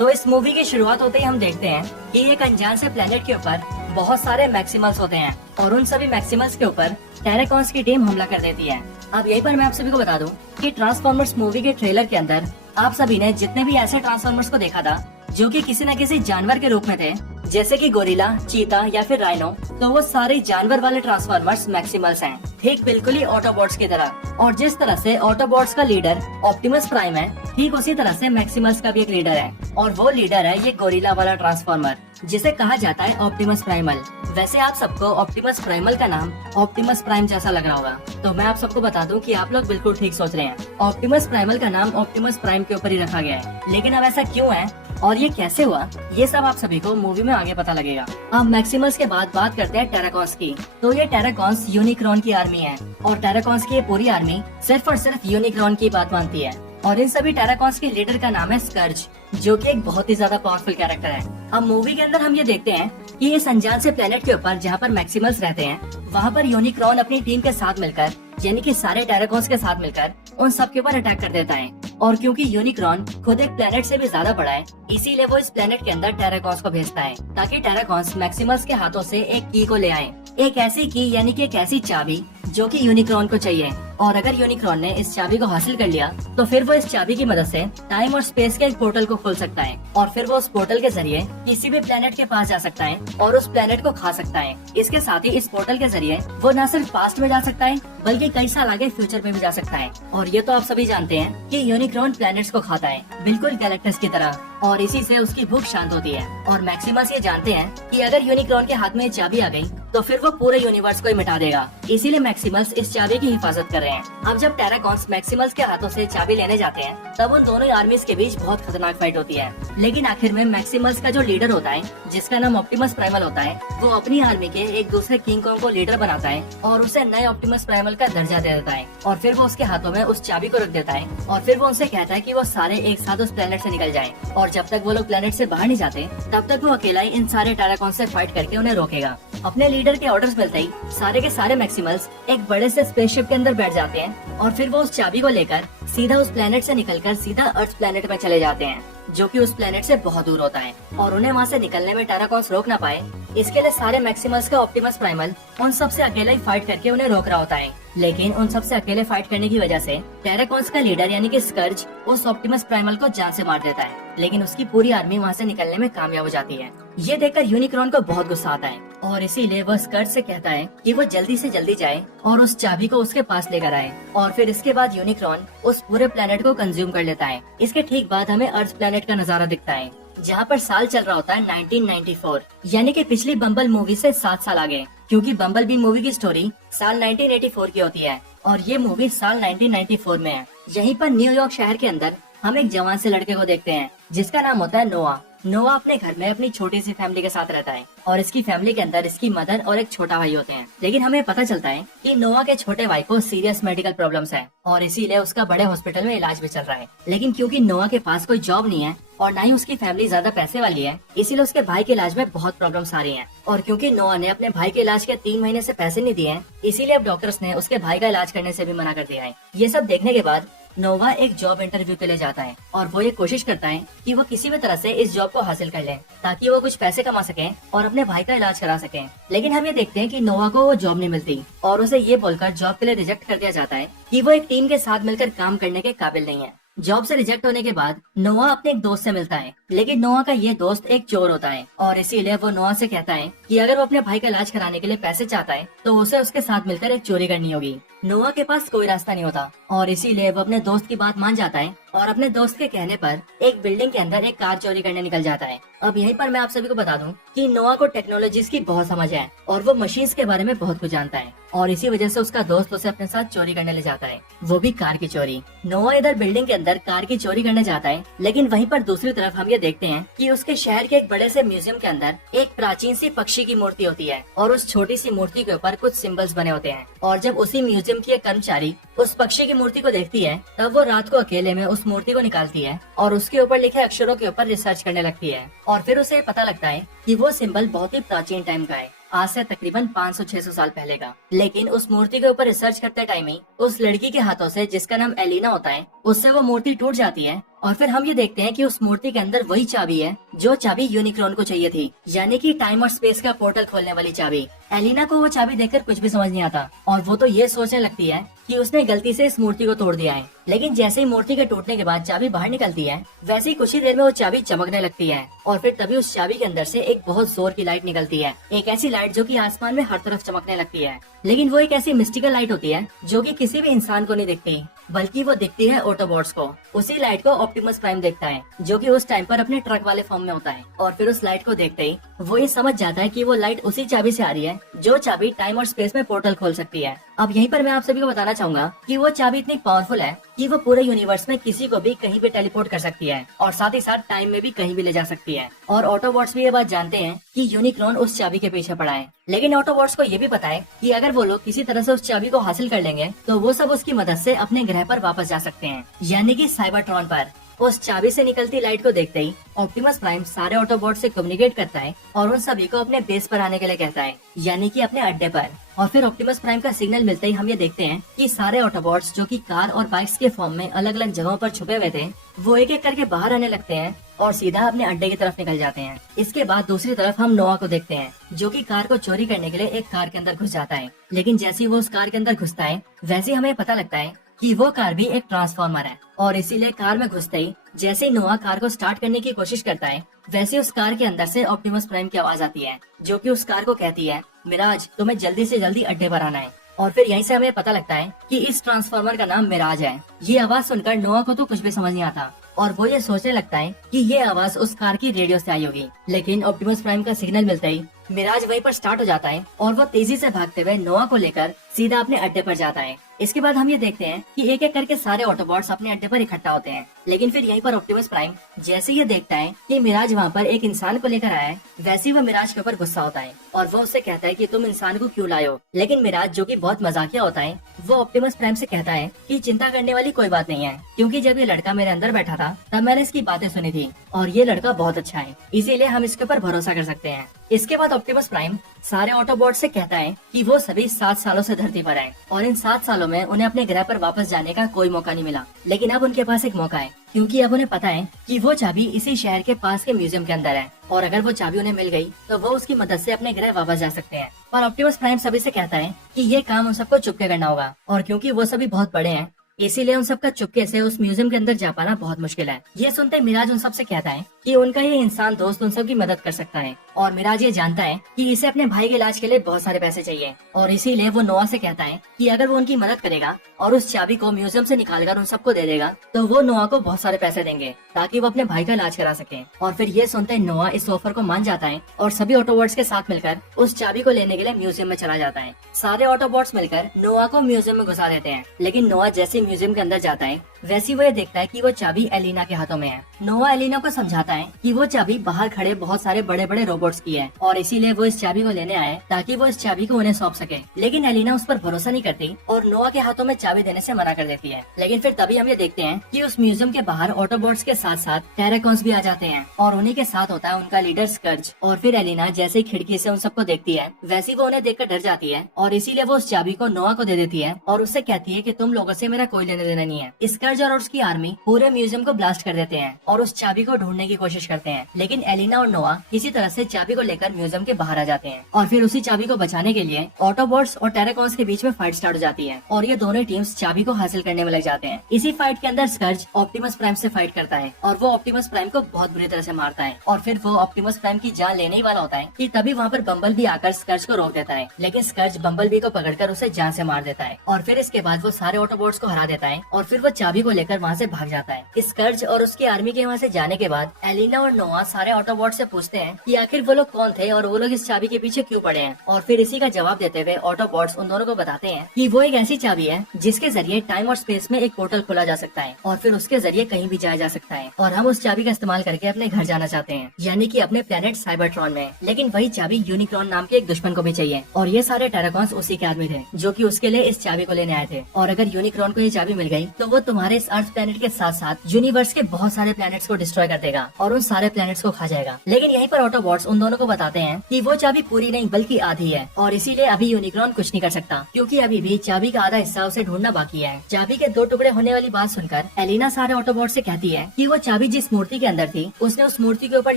तो इस मूवी की शुरुआत होते ही हम देखते हैं कि एक अनजान से प्लेनेट के ऊपर बहुत सारे मैक्सिमल्स होते हैं और उन सभी मैक्सिमल्स के ऊपर टेराकॉन्स की टीम हमला कर देती है। अब यहीं पर मैं आप सभी को बता दूं कि ट्रांसफॉर्मर्स मूवी के ट्रेलर के अंदर आप सभी ने जितने भी ऐसे ट्रांसफॉर्मर्स को देखा था जो कि किसी न किसी जानवर के रूप में थे, जैसे कि गोरिल्ला, चीता या फिर राइनो, तो वो सारे जानवर वाले ट्रांसफॉर्मर्स मैक्सिमल्स हैं, ठीक बिल्कुल ही ऑटोबॉट्स की तरह। और जिस तरह से ऑटोबॉट्स का लीडर ऑप्टिमस प्राइम है, ठीक उसी तरह से मैक्सिमल्स का भी एक लीडर है, और वो लीडर है ये गोरिल्ला वाला ट्रांसफॉर्मर, जिसे कहा जाता है ऑप्टिमस प्राइमल। वैसे आप सबको ऑप्टिमस प्राइमल का नाम ऑप्टिमस प्राइम जैसा लग रहा होगा, तो मैं आप सबको बता दूं कि आप लोग बिल्कुल ठीक सोच रहे हैं। ऑप्टिमस प्राइमल का नाम ऑप्टिमस प्राइम के ऊपर ही रखा गया है, लेकिन अब ऐसा क्यों है और ये कैसे हुआ, ये सब आप सभी को मूवी में आगे पता लगेगा। अब मैक्सिमल्स के बाद बात करते हैं टेराकॉन्स की। तो ये टेराकॉन्स यूनिक्रॉन की आर्मी है, और टेराकॉन्स की ये पूरी आर्मी सिर्फ और सिर्फ यूनिक्रॉन की बात मानती है। और इन सभी टेराकॉन्स के लीडर का नाम है स्कर्ज, जो कि एक बहुत ही ज्यादा पावरफुल कैरेक्टर है। अब मूवी के अंदर हम ये देखते हैं कि इस अनजान से प्लेनेट के ऊपर जहाँ पर मैक्सिमल्स रहते हैं, वहाँ पर यूनिक्रॉन अपनी टीम के साथ मिलकर, यानी कि सारे टेराकॉन्स के साथ मिलकर उन सब के ऊपर अटैक कर देता है। और क्योंकि यूनिक्रॉन खुद एक प्लेनेट से भी ज्यादा बड़ा है, इसीलिए वो इस प्लेनेट के अंदर टेराकॉन्स को भेजता है ताकि टेराकॉन्स मैक्सिमल्स के हाथों से एक की को ले आए, एक ऐसी की यानी कि एक ऐसी चाबी जो कि यूनिक्रॉन को चाहिए। और अगर यूनिक्रॉन ने इस चाबी को हासिल कर लिया तो फिर वो इस चाबी की मदद से टाइम और स्पेस के एक पोर्टल को खोल सकता है, और फिर वो उस पोर्टल के जरिए किसी भी प्लेनेट के पास जा सकता है और उस प्लेनेट को खा सकता है। इसके साथ ही इस पोर्टल के जरिए वो न सिर्फ पास्ट में जा सकता है बल्कि कई साल आगे फ्यूचर में भी जा सकता है। और ये तो आप सभी जानते हैं कि यूनिक्रॉन प्लैनेट्स को खाता है, बिल्कुल गैलेक्टस की तरह, और इसी से उसकी भूख शांत होती है। और मैक्सिमस ये जानते हैं कि अगर यूनिक्रॉन के हाथ में ये चाबी आ गई तो फिर वो पूरे यूनिवर्स को ही मिटा देगा, इसीलिए मैक्सिमल्स इस चाबी की हिफाजत कर रहे हैं। अब जब टेराकॉन्स मैक्सिमल्स के हाथों से चाबी लेने जाते हैं, तब उन दोनों आर्मीज के बीच बहुत खतरनाक फाइट होती है। लेकिन आखिर में मैक्सिमल्स का जो लीडर होता है, जिसका नाम ऑप्टिमस प्राइमल होता है, वो अपनी आर्मी के एक दूसरे किंग कॉन्ग को लीडर बनाता है और उसे नए ऑप्टिमस प्राइमल का दर्जा दे देता है। और फिर वो उसके हाथों में उस चाबी को रख देता है और फिर वो उनसे कहता है कि वो सारे एक साथ उस प्लेनेट से निकल जाएं। और जब तक वो लोग प्लेनेट से बाहर नहीं जाते, तब तक वो अकेला ही इन सारे टेराकॉन्स से फाइट करके उन्हें रोकेगा। अपने लीडर के ऑर्डर्स मिलते ही सारे के सारे मैक्सिमल्स एक बड़े से स्पेसशिप के अंदर बैठ जाते हैं और फिर वो उस चाबी को लेकर सीधा उस प्लेनेट से निकलकर सीधा अर्थ प्लेनेट में चले जाते हैं, जो कि उस प्लेनेट से बहुत दूर होता है। और उन्हें वहाँ से निकलने में टेराकॉन्स रोक ना पाए, इसके लिए सारे मैक्सिमल्स का ऑप्टिमस प्राइमल उन सब से अकेला ही फाइट करके उन्हें रोक रहा होता है। लेकिन उन सब से अकेले फाइट करने की वजह से टेराकॉन्स का लीडर यानी कि स्कर्ज उस ऑप्टिमस प्राइमल को जान से मार देता है, लेकिन उसकी पूरी आर्मी वहाँ से निकलने में कामयाब हो जाती है। ये देखकर यूनिक्रॉन को बहुत गुस्सा आता है और इसीलिए वह स्कर्ज से कहता है कि वो जल्दी से जल्दी जाए और उस चाबी को उसके पास लेकर आए। और फिर इसके बाद यूनिक्रॉन उस पूरे प्लेनेट को कंज्यूम कर लेता है। इसके ठीक बाद हमें अर्थ प्लेनेट का नजारा दिखता है, जहाँ पर साल चल रहा होता है 1994, यानी कि पिछली बम्बल मूवी से 7 साल आगे, क्योंकि बम्बल बी मूवी की स्टोरी साल 1984 की होती है और ये मूवी साल 1994 में है। यहीं पर न्यूयॉर्क शहर के अंदर हम एक जवान से लड़के को देखते हैं जिसका नाम होता है नोआ। नोआ अपने घर में अपनी छोटी सी फैमिली के साथ रहता है और इसकी फैमिली के अंदर इसकी मदर और एक छोटा भाई होते हैं। लेकिन हमें पता चलता है कि नोआ के छोटे भाई को सीरियस मेडिकल प्रॉब्लम्स है और इसीलिए उसका बड़े हॉस्पिटल में इलाज भी चल रहा है। लेकिन क्योंकि नोआ के पास कोई जॉब नहीं है और न ही उसकी फैमिली ज्यादा पैसे वाली है, इसीलिए उसके भाई के इलाज में बहुत प्रॉब्लम्स आ रही हैं। और क्योंकि नोआ ने अपने भाई के इलाज के 3 महीने से पैसे नहीं दिए हैं, इसीलिए अब डॉक्टर्स ने उसके भाई का इलाज करने से भी मना कर दिया है। ये सब देखने के बाद नोवा एक जॉब इंटरव्यू के लिए जाता है और वो ये कोशिश करता है कि वो किसी भी तरह से इस जॉब को हासिल कर ले ताकि वो कुछ पैसे कमा सके और अपने भाई का इलाज करा सके। लेकिन हम ये देखते हैं कि नोवा को वो जॉब नहीं मिलती और उसे ये बोलकर जॉब के लिए रिजेक्ट कर दिया जाता है कि वो एक टीम के साथ मिलकर काम करने के काबिल नहीं है। जॉब से रिजेक्ट होने के बाद नोआ अपने एक दोस्त से मिलता है, लेकिन नोआ का ये दोस्त एक चोर होता है और इसीलिए वो नोआ से कहता है कि अगर वो अपने भाई का इलाज कराने के लिए पैसे चाहता है तो उसे उसके साथ मिलकर एक चोरी करनी होगी। नोआ के पास कोई रास्ता नहीं होता और इसीलिए वो अपने दोस्त की बात मान जाता है और अपने दोस्त के कहने पर एक बिल्डिंग के अंदर एक कार चोरी करने निकल जाता है। अब यहीं पर मैं आप सभी को बता दूं कि नोआ को टेक्नोलॉजीज की बहुत समझ है और वो मशीन्स के बारे में बहुत कुछ जानता है और इसी वजह से उसका दोस्त उसे अपने साथ चोरी करने ले जाता है, वो भी कार की चोरी। नोआ इधर बिल्डिंग के अंदर कार की चोरी करने जाता है, लेकिन वहीं पर दूसरी तरफ हम ये देखते हैं कि उसके शहर के एक बड़े से म्यूजियम के अंदर एक प्राचीन सी पक्षी की मूर्ति होती है और उस छोटी सी मूर्ति के ऊपर कुछ सिंबल्स बने होते हैं। और जब उसी म्यूजियम की एक कर्मचारी उस पक्षी की मूर्ति को देखती है तब वो रात को अकेले में उस मूर्ति को निकालती है और उसके ऊपर लिखे अक्षरों के ऊपर रिसर्च करने लगती है। और फिर उसे पता लगता है कि वो सिंबल बहुत ही प्राचीन टाइम का है, आज से तकरीबन 500-600 साल पहले का। लेकिन उस मूर्ति के ऊपर रिसर्च करते टाइम ही उस लड़की के हाथों से, जिसका नाम एलिना होता है, उससे वो मूर्ति टूट जाती है। और फिर हम ये देखते हैं कि उस मूर्ति के अंदर वही चाबी है जो चाबी यूनिक्रॉन को चाहिए थी, यानी कि टाइम और स्पेस का पोर्टल खोलने वाली चाबी। एलिना को वो चाबी देखकर कुछ भी समझ नहीं आता और वो तो ये सोचने लगती है कि उसने गलती से इस मूर्ति को तोड़ दिया है। लेकिन जैसे ही मूर्ति के टूटने के बाद चाबी बाहर निकलती है, वैसे ही कुछ ही देर में वो चाबी चमकने लगती है और फिर तभी उस चाबी के अंदर से एक बहुत जोर की लाइट निकलती है, एक ऐसी लाइट जो कि आसमान में हर तरफ चमकने लगती है। लेकिन वो एक ऐसी मिस्टिकल लाइट होती है जो कि किसी भी इंसान को नहीं दिखती, बल्कि वो दिखती है ऑटोबॉट्स को। उसी लाइट को ऑप्टिमस प्राइम देखता है, जो कि उस टाइम पर अपने ट्रक वाले फॉर्म में होता है। और फिर उस लाइट को देखते ही वो ये समझ जाता है कि वो लाइट उसी चाबी से आ रही है जो चाबी टाइम और स्पेस में पोर्टल खोल सकती है। अब यहीं पर मैं आप सभी को बताना चाहूंगा कि वो चाबी इतनी पावरफुल है कि वो पूरे यूनिवर्स में किसी को भी कहीं भी टेलीपोर्ट कर सकती है और साथ ही साथ टाइम में भी कहीं भी ले जा सकती है। और ऑटोबॉट्स भी ये बात जानते हैं कि यूनिक्रॉन उस चाबी के पीछे पड़ा है। लेकिन ऑटोबॉट्स को ये भी पता है कि अगर वो लोग किसी तरह से उस चाबी को हासिल कर लेंगे तो वो सब उसकी मदद से अपने ग्रह पर वापस जा सकते हैं, यानी कि साइबरट्रॉन पर। उस चाबी से निकलती लाइट को देखते ही ऑप्टिमस प्राइम सारे ऑटोबॉट से कम्युनिकेट करता है और उन सभी को अपने बेस पर आने के लिए कहता है, यानी कि अपने अड्डे पर। और फिर ऑप्टिमस प्राइम का सिग्नल मिलते ही हम ये देखते हैं कि सारे ऑटोबॉट्स जो कि कार और बाइक्स के फॉर्म में अलग अलग जगहों पर छुपे हुए थे, वो एक एक करके बाहर आने लगते हैं और सीधा अपने अड्डे की तरफ निकल जाते हैं। इसके बाद दूसरी तरफ हम नोआ को देखते हैं, जो कि कार को चोरी करने के लिए एक कार के अंदर घुस जाता है। लेकिन जैसे ही वो उस कार के अंदर घुसता है, वैसे ही हमें पता लगता है कि वो कार भी एक ट्रांसफॉर्मर है। और इसीलिए कार में घुसते ही जैसे ही नोआ कार को स्टार्ट करने की कोशिश करता है, वैसे उस कार के अंदर से ऑप्टिमस प्राइम की आवाज आती है, जो कि उस कार को कहती है, मिराज, तुम्हें जल्दी से जल्दी अड्डे पर आना है। और फिर यहीं से हमें पता लगता है कि इस ट्रांसफॉर्मर का नाम मिराज है। ये आवाज सुनकर नोआ को तो कुछ भी समझ नहीं आता और वो ये सोचने लगता है कि ये आवाज उस कार की रेडियो से आई होगी। लेकिन ऑप्टिमस प्राइम का सिग्नल मिलते ही मिराज वहीं पर स्टार्ट हो जाता है और वो तेजी से भागते हुए नोआ को लेकर सीधा अपने अड्डे पर जाता है। इसके बाद हम ये देखते हैं कि एक एक करके सारे ऑटोबॉट्स अपने अड्डे पर इकट्ठा होते हैं। लेकिन फिर यहीं पर ऑप्टिमस प्राइम जैसे ये देखता है कि मिराज वहाँ पर एक इंसान को लेकर आया है, वैसे ही वो मिराज के ऊपर गुस्सा होता है और वो उससे कहता है कि तुम इंसान को क्यों लाए हो। लेकिन मिराज, जो कि बहुत मजाकिया होता है, वो ऑप्टिमस प्राइम से कहता है कि चिंता करने वाली कोई बात नहीं है, क्योंकि जब ये लड़का मेरे अंदर बैठा था तब मैंने इसकी बातें सुनी थी और ये लड़का बहुत अच्छा है, इसीलिए हम इसके ऊपर भरोसा कर सकते हैं। इसके बाद ऑप्टिमस प्राइम सारे ऑटोबॉट से कहता है कि वो सभी 7 सालों से धरती पर हैं और इन 7 सालों में उन्हें अपने ग्रह पर वापस जाने का कोई मौका नहीं मिला। लेकिन अब उनके पास एक मौका है, क्योंकि अब उन्हें पता है कि वो चाबी इसी शहर के पास के म्यूजियम के अंदर है और अगर वो चाबी उन्हें मिल गई तो वो उसकी मदद से अपने ग्रह वापस जा सकते हैं। और ऑप्टिमस प्राइम सभी से कहता है कि ये काम उन सबको चुपके करना होगा और क्योंकि वो सभी बहुत बड़े हैं, इसीलिए उन सबका चुपके से उस म्यूजियम के अंदर जा पाना बहुत मुश्किल है। ये सुनते मिराज उन सबसे कहता है कि उनका ये इंसान दोस्त उन सब की मदद कर सकता है और मिराज ये जानता है कि इसे अपने भाई के इलाज के लिए बहुत सारे पैसे चाहिए और इसीलिए वो नोआ से कहता है कि अगर वो उनकी मदद करेगा और उस चाबी को म्यूजियम से निकालकर उन सबको दे देगा तो वो नोआ को बहुत सारे पैसे देंगे ताकि वो अपने भाई का इलाज करा सके। और फिर ये सुनते नोआ इस ऑफर को मान जाता है और सभी ऑटोबॉट्स के साथ मिलकर उस चाबी को लेने के लिए म्यूजियम में चला जाता है। सारे ऑटोबॉट्स मिलकर नोआ को म्यूजियम में घुसा देते हैं, लेकिन नोआ जैसे म्यूजियम के अंदर जाता है वैसे वो ये देखता है कि वो चाबी एलिना के हाथों में है। नोआ एलिना को समझाता है कि वो चाबी बाहर खड़े बहुत सारे बड़े बड़े रोबोट्स की है और इसीलिए वो इस चाबी को लेने आए ताकि वो इस चाबी को उन्हें सौंप सके। लेकिन एलिना उस पर भरोसा नहीं करती और नोआ के हाथों में चाबी देने से मना कर देती है। लेकिन फिर तभी हम ये देखते हैं कि उस म्यूजियम के बाहर ऑटोबॉट्स के साथ साथ टेराकॉन्स भी आ जाते हैं और उन्हीं के साथ होता है उनका लीडर स्कर्ज। और फिर एलिना जैसे ही खिड़की से उन सबको देखती है वैसे वो उन्हें देखकर डर जाती है और इसीलिए वो उस चाबी को नोआ को दे देती है और उससे कहती है कि तुम लोगों से मेरा कोई लेने देना नहीं है। स्कर्ज और उसकी आर्मी पूरे म्यूजियम को ब्लास्ट कर देते हैं और उस चाबी को ढूंढने की कोशिश करते हैं। लेकिन एलिना और नोआ किसी तरह से चाबी को लेकर म्यूजियम के बाहर आ जाते हैं और फिर उसी चाबी को बचाने के लिए ऑटोबॉट्स और टेराकॉन्स के बीच में फाइट स्टार्ट हो जाती है और ये दोनों टीम्स चाबी को हासिल करने में लग जाते हैं। इसी फाइट के अंदर स्कर्ज ऑप्टिमस प्राइम से फाइट करता है और वो ऑप्टिमस प्राइम को बहुत बुरी तरह से मारता है और फिर वो ऑप्टिमस प्राइम की जान लेने ही वाला होता है कि तभी वहाँ पर बम्बल भी आकर स्कर्ज को रोक देता है। लेकिन स्कर्ज बम्बल बी को पकड़कर उसे जान से मार देता है और फिर इसके बाद वो सारे ऑटोबॉट्स को हरा देता है और फिर वो चाबी को लेकर वहाँ से भाग जाता है। स्कर्ज और उसकी आर्मी के वहाँ से जाने के बाद एलिना और नोआ सारे ऑटोबॉट से पूछते हैं कि आखिर आखिर वो लोग कौन थे और वो लोग इस चाबी के पीछे क्यों पड़े हैं। और फिर इसी का जवाब देते हुए ऑटोबॉट्स उन दोनों को बताते हैं कि वो एक ऐसी चाबी है जिसके जरिए टाइम और स्पेस में एक पोर्टल खोला जा सकता है और फिर उसके जरिए कहीं भी जाया जा सकता है, और हम उस चाबी का इस्तेमाल करके अपने घर जाना चाहते हैं, यानी कि अपने प्लेनेट साइबरट्रॉन में। लेकिन वही चाबी यूनिक्रॉन नाम के एक दुश्मन को भी चाहिए, और ये सारे टेराकॉन्स उसी के आदमी थे जो कि उसके लिए इस चाबी को लेने आए थे। और अगर यूनिक्रॉन को ये चाबी मिल गई तो वो तुम्हारे इस अर्थ प्लेनेट के साथ साथ यूनिवर्स के बहुत सारे प्लैनेट्स को डिस्ट्रॉय कर देगा और उन सारे प्लैनेट्स को खा जाएगा। लेकिन यहीं पर ऑटोबॉट्स उन दोनों को बताते हैं कि वो चाबी पूरी नहीं बल्कि आधी है, और इसीलिए अभी यूनिक्रॉन कुछ नहीं कर सकता, क्योंकि अभी भी चाबी का आधा हिस्सा उसे ढूंढना बाकी है। चाबी के 2 टुकड़े होने वाली बात सुनकर एलिना सारे ऑटोबॉट से कहती है कि वो चाबी जिस मूर्ति के अंदर थी उसने उस मूर्ति के ऊपर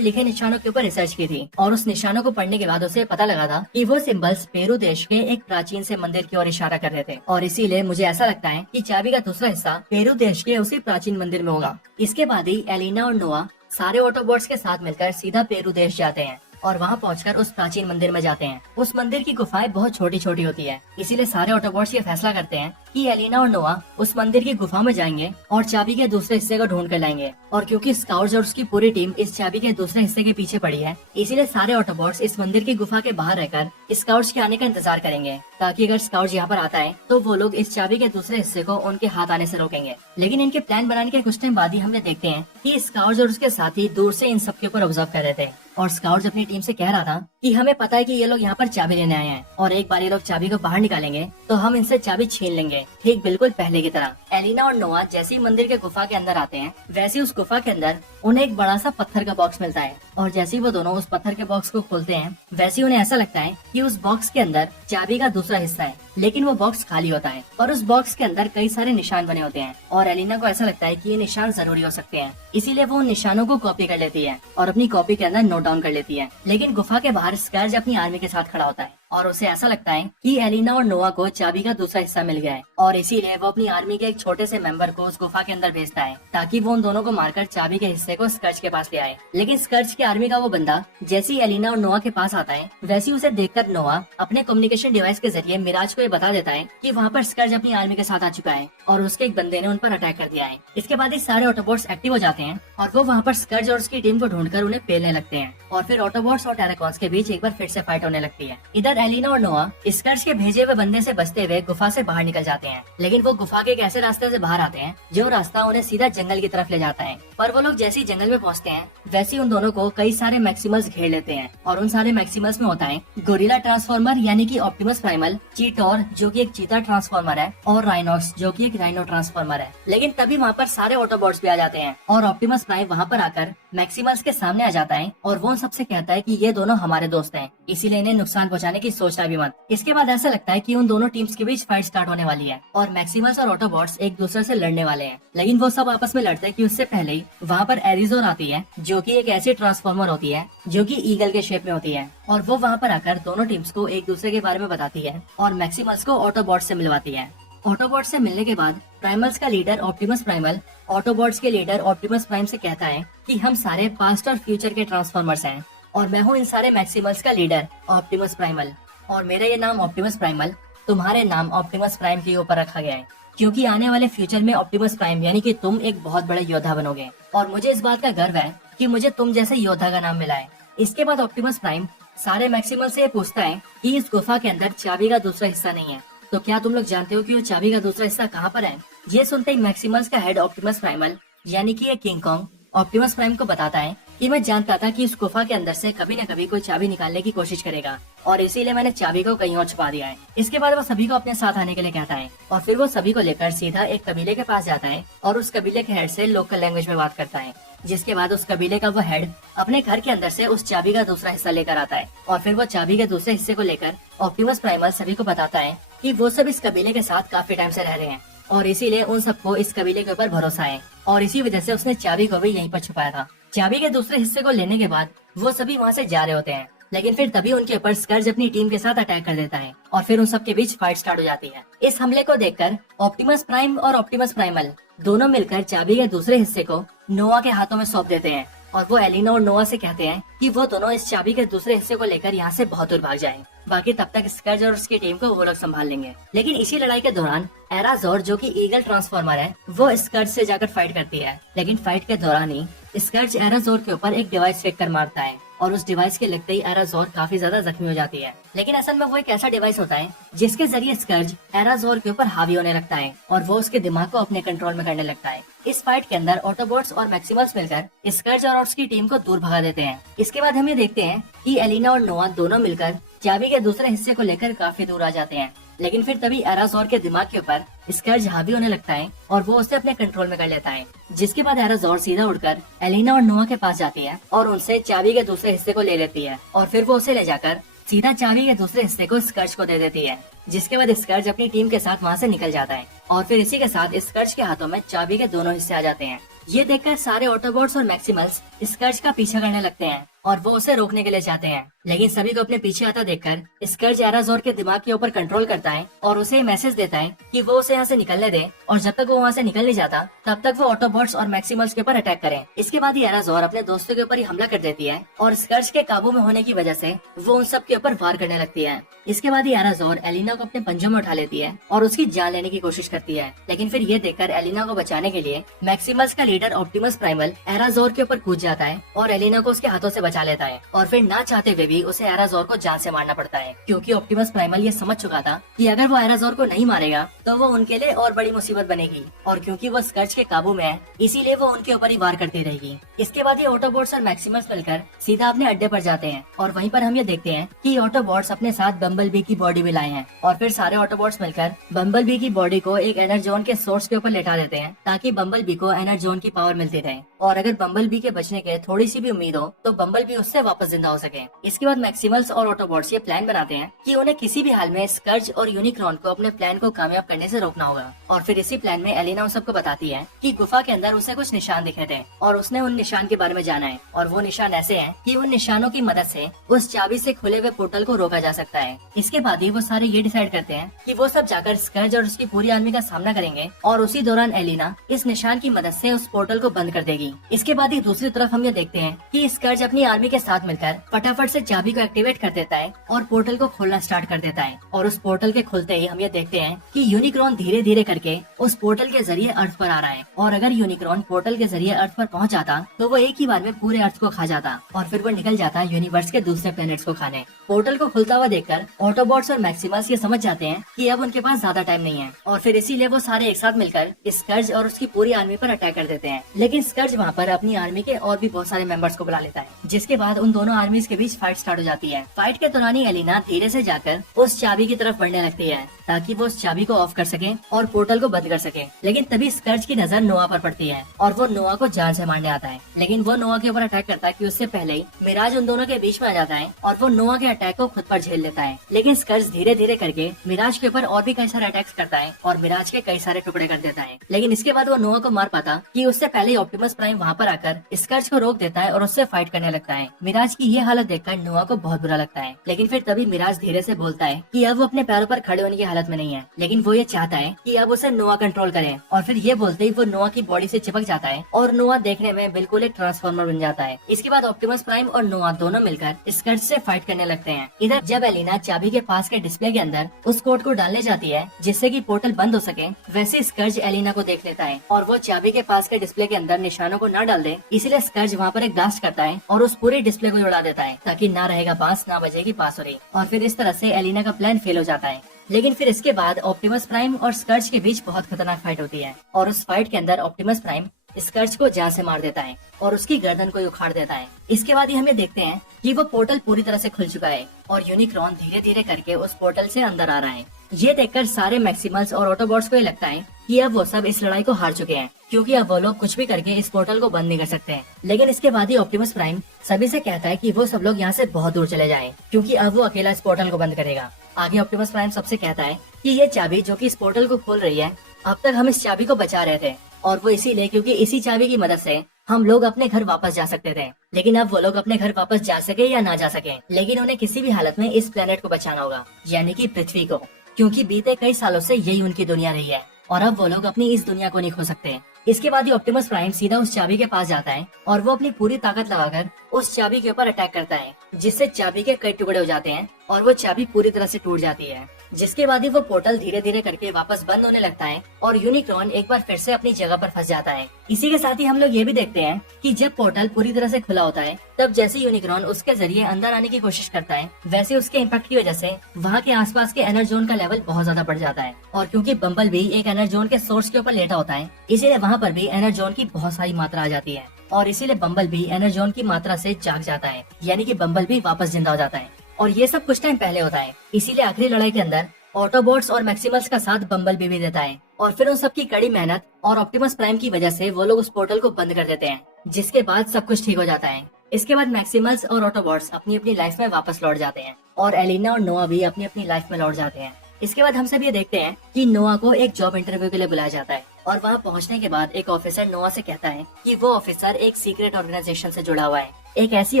लिखे निशानों के ऊपर रिसर्च की थी, और उस निशानों को पढ़ने के बाद उसे पता लगा था कि वो सिंबल्स पेरू देश के एक प्राचीन से मंदिर की ओर इशारा कर रहे थे। और इसीलिए मुझे ऐसा लगता है कि चाबी का दूसरा हिस्सा पेरू देश के उसी प्राचीन मंदिर में होगा। इसके बाद ही एलिना और नोआ सारे ऑटोबॉट्स के साथ मिलकर सीधा पेरू देश जाते हैं और वहाँ पहुंचकर उस प्राचीन मंदिर में जाते हैं। उस मंदिर की गुफाएं बहुत छोटी छोटी होती है, इसीलिए सारे ऑटोबॉट्स ये फैसला करते हैं कि एलिना और नोआ उस मंदिर की गुफा में जाएंगे और चाबी के दूसरे हिस्से को ढूंढ कर लाएंगे। और क्योंकि स्काउट्स और उसकी पूरी टीम इस चाबी के दूसरे हिस्से के पीछे पड़ी है, इसीलिए सारे ऑटोबॉट्स इस मंदिर की गुफा के बाहर रहकर स्काउट्स के आने का इंतजार करेंगे, ताकि अगर स्काउट्स यहाँ पर आता है तो वो लोग इस चाबी के दूसरे हिस्से को उनके हाथ आने से रोकेंगे। लेकिन इनके प्लान बनाने के कुछ टाइम बाद ही हमने देखते हैं कि स्काउट्स और उसके साथी दूर से इन सबके ऊपर ऑब्जर्व कर रहे थे, और स्काउट्स अपनी टीम से कह रहा था कि हमें पता है कि ये लोग यहाँ पर चाबी लेने आए हैं, और एक बार ये लोग चाबी को बाहर निकालेंगे तो हम इनसे चाबी छीन लेंगे, ठीक बिल्कुल पहले की तरह। एलिना और नोआ जैसे ही मंदिर के गुफा के अंदर आते हैं, वैसे उस गुफा के अंदर उन्हें एक बड़ा सा पत्थर का बॉक्स मिलता है, और जैसे ही वो दोनों उस पत्थर के बॉक्स को खोलते हैं, वैसे ही उन्हें ऐसा लगता है कि उस बॉक्स के अंदर चाबी का दूसरा हिस्सा है। लेकिन वो बॉक्स खाली होता है और उस बॉक्स के अंदर कई सारे निशान बने होते हैं, और एलिना को ऐसा लगता है कि ये निशान जरूरी हो सकते हैं, इसीलिए वो उन निशानों को कॉपी कर लेती है और अपनी कॉपी के अंदर नोट डाउन कर लेती है। लेकिन गुफा के बाहर स्कर्ज अपनी आर्मी के साथ खड़ा होता है, और उसे ऐसा लगता है कि एलिना और नोआ को चाबी का दूसरा हिस्सा मिल गया है, और इसीलिए वो अपनी आर्मी के एक छोटे से मेंबर को उस गुफा के अंदर भेजता है, ताकि वो उन दोनों को मारकर चाबी के हिस्से को स्कर्ज के पास ले आए। लेकिन स्कर्ज की आर्मी का वो बंदा जैसे ही एलिना और नोआ के पास आता है, वैसे ही उसे देखकर नोआ अपने कम्युनिकेशन डिवाइस के जरिए मिराज को ये बता देता है कि वहाँ पर स्कर्ज अपनी आर्मी के साथ आ चुका है और उसके एक बंदे ने उन पर अटैक कर दिया है। इसके बाद ही सारे ऑटोबॉट्स एक्टिव हो जाते हैं और वो वहाँ पर स्कर्ज और उसकी टीम को ढूंढकर उन्हें पेलने लगते हैं, और फिर ऑटोबॉट्स और टेराकॉन्स के बीच एक बार फिर से फाइट होने लगती है। इधर एलिना और नोआ स्कर्ज के भेजे हुए बंदे से बचते हुए गुफा से बाहर निकल जाते हैं, लेकिन वो गुफा के एक ऐसे रास्ते से बाहर आते हैं जो रास्ता उन्हें सीधा जंगल की तरफ ले जाता है। पर वो लोग जैसे ही जंगल में पहुंचते हैं, वैसे ही उन दोनों को कई सारे मैक्सिमल्स घेर लेते हैं, और उन सारे मैक्सिमल्स में होता है गोरिल्ला ट्रांसफॉर्मर यानी कि ऑप्टिमस प्राइमल, चीटोर जो कि एक चीता ट्रांसफॉर्मर है, और राइनोक्स जो कि एक राइनो ट्रांसफॉर्मर है। लेकिन तभी वहाँ पर सारे ऑटोबॉट्स भी आ जाते हैं, और ऑप्टिमस प्राइम वहाँ पर आकर मैक्सिमल्स के सामने आ जाता है, और वो उन सबसे कहता है कि ये दोनों हमारे दोस्त हैं, इसीलिए इन्हें नुकसान पहुँचाने की सोचना भी मत। इसके बाद ऐसा लगता है कि उन दोनों टीम्स के बीच फाइट स्टार्ट होने वाली है, और मैक्सिमल्स और ऑटोबॉट्स एक दूसरे से लड़ने वाले हैं। लेकिन वो सब आपस में लड़ते हैं कि उससे पहले ही वहाँ पर एरिजोर आती है, जो कि एक ऐसी ट्रांसफॉर्मर होती है जो कि ईगल के शेप में होती है, और वो वहाँ पर आकर दोनों टीम्स को एक दूसरे के बारे में बताती है और मैक्सिमल्स को ऑटोबॉट्स से मिलवाती है। ऑटोबॉट्स से मिलने के बाद प्राइमल्स का लीडर ऑप्टिमस प्राइमल ऑटोबॉट्स के लीडर ऑप्टिमस प्राइम से कहता है कि हम सारे पास्ट और फ्यूचर के ट्रांसफॉर्मर्स हैं, और मैं हूँ इन सारे मैक्सिमल्स का लीडर ऑप्टिमस प्राइमल, और मेरा ये नाम ऑप्टिमस प्राइमल तुम्हारे नाम ऑप्टिमस प्राइम के ऊपर रखा गया है, क्योंकि आने वाले फ्यूचर में ऑप्टिमस प्राइम यानी कि तुम एक बहुत बड़ा योद्धा बनोगे, और मुझे इस बात का गर्व है कि मुझे तुम जैसे योद्धा का नाम मिला है। इसके बाद ऑप्टिमस प्राइम सारे मैक्सिमल से पूछता है कि इस गुफा के अंदर चाबी का दूसरा हिस्सा नहीं है, तो क्या तुम लोग जानते हो कि वो चाबी का दूसरा हिस्सा कहाँ पर है? ये सुनते ही मैक्सिमल्स का हेड ऑप्टिमस प्राइमल यानी कि ये किंग कॉन्ग ऑप्टिमस प्राइम को बताता है कि मैं जानता था कि इस गुफा के अंदर से कभी न कभी कोई चाबी निकालने की कोशिश करेगा, और इसीलिए मैंने चाबी को कहीं और छुपा दिया है। इसके बाद वो सभी को अपने साथ आने के लिए कहता है, और फिर वो सभी को लेकर सीधा एक कबीले के पास जाता है और उस कबीले के हेड से लोकल लैंग्वेज में बात करता है। जिसके बाद उस कबीले का वो हेड अपने घर के अंदर से उस चाबी का दूसरा हिस्सा लेकर आता है, और फिर वो चाबी के दूसरे हिस्से को लेकर ऑप्टिमस प्राइमल सभी को बताता है कि वो सब इस कबीले के साथ काफी टाइम से रह रहे हैं, और इसीलिए उन सबको इस कबीले के ऊपर भरोसा है, और इसी वजह से उसने चाबी को भी यहीं पर छुपाया था। चाबी के दूसरे हिस्से को लेने के बाद वो सभी वहाँ से जा रहे होते हैं, लेकिन फिर तभी उनके ऊपर स्कर्ज अपनी टीम के साथ अटैक कर देता है, और फिर उन सबके बीच फाइट स्टार्ट हो जाती है। इस हमले को देखकर ऑप्टिमस प्राइम और ऑप्टिमस प्राइमल दोनों मिलकर चाबी के दूसरे हिस्से को नोआ के हाथों में सौंप देते हैं, और वो एलिना और नोआ से कहते हैं कि वो दोनों इस चाबी के दूसरे हिस्से को लेकर यहाँ से बहुत दूर भाग जाएं। बाकी तब तक स्कर्ज और उसकी टीम को वो लोग संभाल लेंगे। लेकिन इसी लड़ाई के दौरान एराजोर जो कि ईगल ट्रांसफॉर्मर है, वो स्कर्ज से जाकर फाइट करती है, लेकिन फाइट के दौरान ही स्कर्ज एराजोर के ऊपर एक डिवाइस फेंक कर मारता है, और उस डिवाइस के लगते ही एराजोर काफी ज्यादा जख्मी हो जाती है। लेकिन असल में वो एक ऐसा डिवाइस होता है जिसके जरिए स्कर्ज एराजोर के ऊपर हावी होने लगता है और वो उसके दिमाग को अपने कंट्रोल में करने लगता है। इस फाइट के अंदर ऑटोबॉट्स और मैक्सिमल्स मिलकर स्कर्ज और उसकी टीम को दूर भगा देते हैं। इसके बाद हम ये देखते हैं कि एलिना और नोआ दोनों मिलकर चाबी के दूसरे हिस्से को लेकर काफी दूर आ जाते हैं। लेकिन फिर तभी एराजोर के दिमाग के ऊपर स्कर्ज हावी होने लगता है और वो उसे अपने कंट्रोल में कर लेता है। जिसके बाद एराजोर सीधा उड़कर एलिना और नोआ के पास जाती है और उनसे चाबी के दूसरे हिस्से को ले लेती है और फिर वो उसे ले जाकर सीधा चाबी के दूसरे हिस्से को स्कर्ज को दे देती है। जिसके बाद स्कर्ज अपनी टीम के साथ वहाँ से निकल जाता है और फिर इसी के साथ स्कर्ज के हाथों में चाबी के दोनों हिस्से आ जाते हैं। ये देखकर सारे ऑटोबॉट्स और मैक्सिमल्स स्कर्ज का पीछा करने लगते हैं और वो उसे रोकने के लिए जाते हैं। लेकिन सभी को अपने पीछे आता देखकर स्कर्ज एराजोर के दिमाग के ऊपर कंट्रोल करता है और उसे मैसेज देता है कि वो उसे यहाँ से निकलने दे और जब तक वो वहाँ से निकल नहीं जाता तब तक वो ऑटोबॉट्स और मैक्सिमल्स के ऊपर अटैक करें। इसके बाद ही एराजोर अपने दोस्तों के ऊपर ही हमला कर देती है और स्कर्ज के काबू में होने की वजह से वो उन सब के ऊपर वार करने लगती है। इसके बाद ही एराजोर एलिना को अपने पंजों में उठा लेती है और उसकी जान लेने की कोशिश करती है। लेकिन फिर ये देखकर एलिना को बचाने के लिए मैक्सिमल्स का लीडर ऑप्टिमस प्राइमल एराजोर के ऊपर कूद जाता है और एलिना को उसके हाथों से बचा लेता है और फिर ना चाहते हुए भी उसे एराजोर को जान से मारना पड़ता है, क्योंकि ऑप्टिमस प्राइमल ये समझ चुका था कि अगर वो एराजोर को नहीं मारेगा तो वो उनके लिए और बड़ी मुसीबत बनेगी और क्योंकि वो स्कर्ज के काबू में है इसीलिए वो उनके ऊपर ही वार करती रहेगी। इसके बाद ये ऑटोबॉट्स और मैक्सिमल्स मिलकर सीधा अपने अड्डे पर जाते हैं और वहीं पर हम ये देखते हैं कि ऑटोबॉट्स अपने साथ बम्बल बी की बॉडी भी लाए हैं और फिर सारे ऑटोबॉट्स मिलकर बम्बल बी की बॉडी को एक एनर्जोन के सोर्स के ऊपर लेटा देते हैं ताकि बम्बल बी को एनर्जोन की पावर मिलती रहे और अगर बम्बल बी के बचने के थोड़ी सी भी उम्मीद हो तो बम्बल बी उससे वापस जिंदा हो सके। इसके बाद मैक्सिमल्स और ऑटोबॉट्स ये प्लान बनाते हैं कि उन्हें किसी भी हाल में स्कर्ज और यूनिक्रॉन को अपने प्लान को कामयाब करने से रोकना होगा। और फिर इसी प्लान में एलिना उन सबको बताती है कि गुफा के अंदर उसे कुछ निशान दिखे थे और उसने उन निशान के बारे में जाना है और वो निशान ऐसे हैं कि उन निशानों की मदद से उस चाबी से खुले हुए पोर्टल को रोका जा सकता है। इसके बाद ही वो सारे ये डिसाइड करते हैं कि वो सब जाकर स्कर्ज और उसकी पूरी आर्मी का सामना करेंगे और उसी दौरान एलिना इस निशान की मदद से उस पोर्टल को बंद कर देगी। इसके बाद ही दूसरी तरफ हम ये देखते हैं कि स्कर्ज अपनी आर्मी के साथ मिलकर फटाफट से चाबी को एक्टिवेट कर देता है और पोर्टल को खोलना स्टार्ट कर देता है और उस पोर्टल के खुलते ही हम ये देखते हैं कि यूनिक्रॉन धीरे धीरे करके उस पोर्टल के जरिए अर्थ पर आ रहा है और अगर यूनिक्रॉन पोर्टल के जरिए अर्थ पर पहुंच जाता तो वो एक ही बार में पूरे अर्थ को खा जाता और फिर वो निकल जाता यूनिवर्स के दूसरे प्लैनेट्स को खाने। पोर्टल को खुलता हुआ देखकर ऑटोबॉट्स और मैक्सिमल्स ये समझ जाते हैं कि अब उनके पास ज्यादा टाइम नहीं है और फिर इसीलिए वो सारे एक साथ मिलकर स्कर्ज और उसकी पूरी आर्मी पर अटैक कर देते हैं। लेकिन स्कर्ज वहाँ पर अपनी आर्मी के और भी बहुत सारे मेंबर्स को बुला लेता है, जिसके बाद उन दोनों आर्मीज के बीच फाइट स्टार्ट हो जाती है। फाइट के दौरान ही एलिना धीरे से जाकर उस चाबी की तरफ बढ़ने लगती है ताकि वो उस चाबी को ऑफ कर सके और पोर्टल को बंद कर सके। लेकिन तभी स्कर्ज की नजर नोआ पर पड़ती है और वो नोआ को जान से मारने आता है, लेकिन वो नोआ के ऊपर अटैक करता है कि उससे पहले ही मिराज उन दोनों के बीच में आ जाता है और वो नोआ के अटैक को खुद पर झेल लेता है। लेकिन स्कर्ज धीरे धीरे करके मिराज के ऊपर और भी कई सारे अटैक्स करता है और मिराज के कई सारे टुकड़े कर देता है। लेकिन इसके बाद वो नोआ को मार पाता कि उससे पहले ही ऑप्टिमस प्राइम वहाँ पर आकर स्कर्ज को रोक देता है और उससे फाइट करने लगता है। मिराज की ये हालत देखकर नोआ को बहुत बुरा लगता है, लेकिन फिर तभी मिराज धीरे से बोलता है कि अब वो अपने पैरों पर खड़े होने की हालत में नहीं है, लेकिन वो ये चाहता है कि अब उसे नोआ कंट्रोल करे। और फिर ये बोलते ही वो नोआ की बॉडी से चिपक जाता है और नोआ देखने में बिल्कुल एक ट्रांसफॉर्मर बन जाता है। इसके बाद ऑप्टिमस प्राइम और नोआ दोनों मिलकर स्कर्ज से फाइट करने लगते हैं। इधर जब एलिना चाबी के पास के डिस्प्ले के अंदर उस कोड को डालने जाती है जिससे कि पोर्टल बंद हो सके, वैसे स्कर्ज एलिना को देख लेता है और वो चाबी के पास के डिस्प्ले के अंदर निशानों को न डाल दे, इसलिए स्कर्ज वहाँ पर एक ब्लास्ट करता है और उस पूरे डिस्प्ले को उड़ा देता है ताकि ना रहेगा बांस ना बजेगी बांसुरी। और फिर इस तरह से एलिना का प्लान फेल हो जाता है। लेकिन फिर इसके बाद ऑप्टिमस प्राइम और स्कर्ज के बीच बहुत खतरनाक फाइट होती है और उस फाइट के अंदर ऑप्टिमस प्राइम स्कर्ज को जान से मार देता है और उसकी गर्दन को उखाड़ देता है। इसके बाद ही हमें देखते हैं कि वो पोर्टल पूरी तरह से खुल चुका है और यूनिक्रॉन धीरे धीरे करके उस पोर्टल से अंदर आ रहा है। ये देखकर सारे मैक्सिमल्स और ऑटोबॉट्स को ये लगता है कि अब वो सब इस लड़ाई को हार चुके हैं, क्योंकि अब वो लोग कुछ भी करके इस पोर्टल को बंद नहीं कर सकते। लेकिन इसके बाद ही ऑप्टिमस प्राइम सभी से कहता है कि वो सब लोग यहाँ से बहुत दूर चले जाएं, क्योंकि अब वो अकेला इस पोर्टल को बंद करेगा। आगे ऑप्टिमस प्राइम सबसे कहता है कि ये चाबी जो कि इस पोर्टल को खोल रही है, अब तक हम इस चाबी को बचा रहे थे और वो इसीलिए क्योंकि इसी चाबी की मदद से हम लोग अपने घर वापस जा सकते थे। लेकिन अब वो लोग अपने घर वापस जा सके या ना जा सके, लेकिन उन्हें किसी भी हालत में इस प्लेनेट को बचाना होगा, यानी कि पृथ्वी को, क्योंकि बीते कई सालों से यही उनकी दुनिया रही है और अब वो लोग अपनी इस दुनिया को नहीं खो सकते। इसके बाद ही ऑप्टिमस प्राइम सीधा उस चाबी के पास जाता है और वो अपनी पूरी ताकत लगाकर उस चाबी के ऊपर अटैक करता है, जिससे चाबी के कई टुकड़े हो जाते हैं और वो चाबी पूरी तरह से टूट जाती है, जिसके बाद ही वो पोर्टल धीरे धीरे करके वापस बंद होने लगता है और यूनिक्रॉन एक बार फिर से अपनी जगह पर फंस जाता है। इसी के साथ ही हम लोग ये भी देखते हैं कि जब पोर्टल पूरी तरह से खुला होता है तब जैसे यूनिक्रॉन उसके जरिए अंदर आने की कोशिश करता है, वैसे उसके इम्पैक्ट की वजह से वहाँ के आसपास के एनर्जोन का लेवल बहुत ज्यादा बढ़ जाता है। और क्योंकि बम्बल भी एक एनर्जोन के सोर्स के ऊपर लेटा होता है, इसीलिए वहाँ पर भी एनर्जोन की बहुत सारी मात्रा आ जाती है और इसीलिए बम्बल भी एनर्जोन की मात्रा से जाग जाता है, यानी कि बम्बल भी वापस जिंदा हो जाता है। और ये सब कुछ टाइम पहले होता है, इसीलिए आखिरी लड़ाई के अंदर ऑटोबॉट्स और मैक्सिमल्स का साथ बम्बल भी देता है और फिर उन सबकी कड़ी मेहनत और ऑप्टिमस प्राइम की वजह से वो लोग उस पोर्टल को बंद कर देते हैं, जिसके बाद सब कुछ ठीक हो जाता है। इसके बाद मैक्सिमल्स और ऑटोबॉट्स अपनी अपनी लाइफ में वापस लौट जाते हैं और एलिना और नोआ भी अपनी अपनी लाइफ में लौट जाते हैं। इसके बाद हम सब ये देखते हैं कि नोआ को एक जॉब इंटरव्यू के लिए बुलाया जाता है और वहाँ पहुँचने के बाद एक ऑफिसर नोआ से कहता है कि वो ऑफिसर एक सीक्रेट ऑर्गेनाइजेशन से जुड़ा हुआ है, एक ऐसी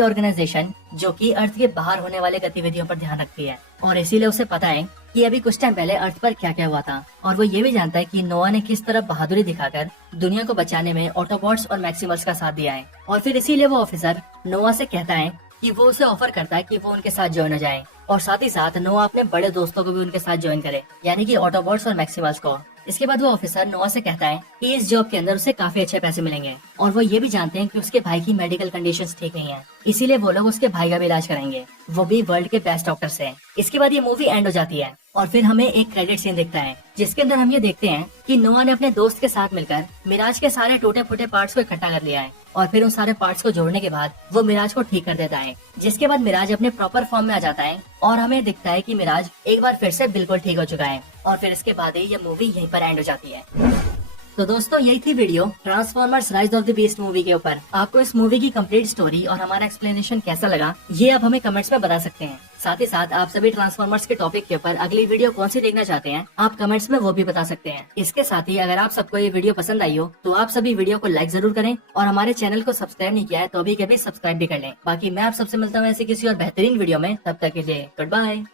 ऑर्गेनाइजेशन जो कि अर्थ के बाहर होने वाले गतिविधियों पर ध्यान रखती है और इसीलिए उसे पता है कि अभी कुछ टाइम पहले अर्थ पर क्या क्या हुआ था। और वो ये भी जानता है कि नोआ ने किस तरह बहादुरी दिखाकर दुनिया को बचाने में ऑटोबॉट्स और मैक्सिमल्स का साथ दिया है। और फिर इसीलिए वो ऑफिसर नोआ से कहता है कि वो उसे ऑफर करता है कि वो उनके साथ ज्वाइन हो जाए और साथ ही साथ नोआ अपने बड़े दोस्तों को भी उनके साथ ज्वाइन करे, यानी कि ऑटोबॉट्स और मैक्सिमल्स को। इसके बाद वो ऑफिसर नोआ से कहता है कि इस जॉब के अंदर उसे काफी अच्छे पैसे मिलेंगे और वो ये भी जानते हैं कि उसके भाई की मेडिकल कंडीशंस ठीक नहीं है, इसीलिए वो लोग उसके भाई का भी इलाज कराएंगे, वो भी वर्ल्ड के बेस्ट डॉक्टर से। इसके बाद ये मूवी एंड हो जाती है और फिर हमें एक क्रेडिट सीन दिखता है जिसके अंदर हम ये देखते हैं कि नोआ ने अपने दोस्त के साथ मिलकर मिराज के सारे टूटे फूटे पार्ट्स को इकट्ठा कर लिया है और फिर उन सारे पार्ट्स को जोड़ने के बाद वो मिराज को ठीक कर देता है, जिसके बाद मिराज अपने प्रॉपर फॉर्म में आ जाता है और हमें दिखता है कि मिराज एक बार फिर से बिल्कुल ठीक हो चुका है। और फिर इसके बाद ही ये मूवी यहीं पर एंड हो जाती है। तो दोस्तों यही थी video transformers rise of the beast movie के ऊपर। आपको इस मूवी की कंप्लीट स्टोरी और हमारा एक्सप्लेनेशन कैसा लगा ये आप हमें कमेंट्स में बता सकते हैं। साथ ही साथ आप सभी ट्रांसफॉर्मर्स के टॉपिक के ऊपर अगली वीडियो कौन सी देखना चाहते हैं आप कमेंट्स में वो भी बता सकते हैं। इसके साथ ही अगर आप सबको ये वीडियो पसंद आई हो तो आप सभी वीडियो को लाइक जरूर करें और हमारे चैनल को सब्सक्राइब नहीं किया है तो अभी कभी सब्सक्राइब भी कर लें। बाकी मैं आप सबसे मिलता हूँ ऐसे किसी और बेहतरीन वीडियो में, तब तक के लिए गुड बाय।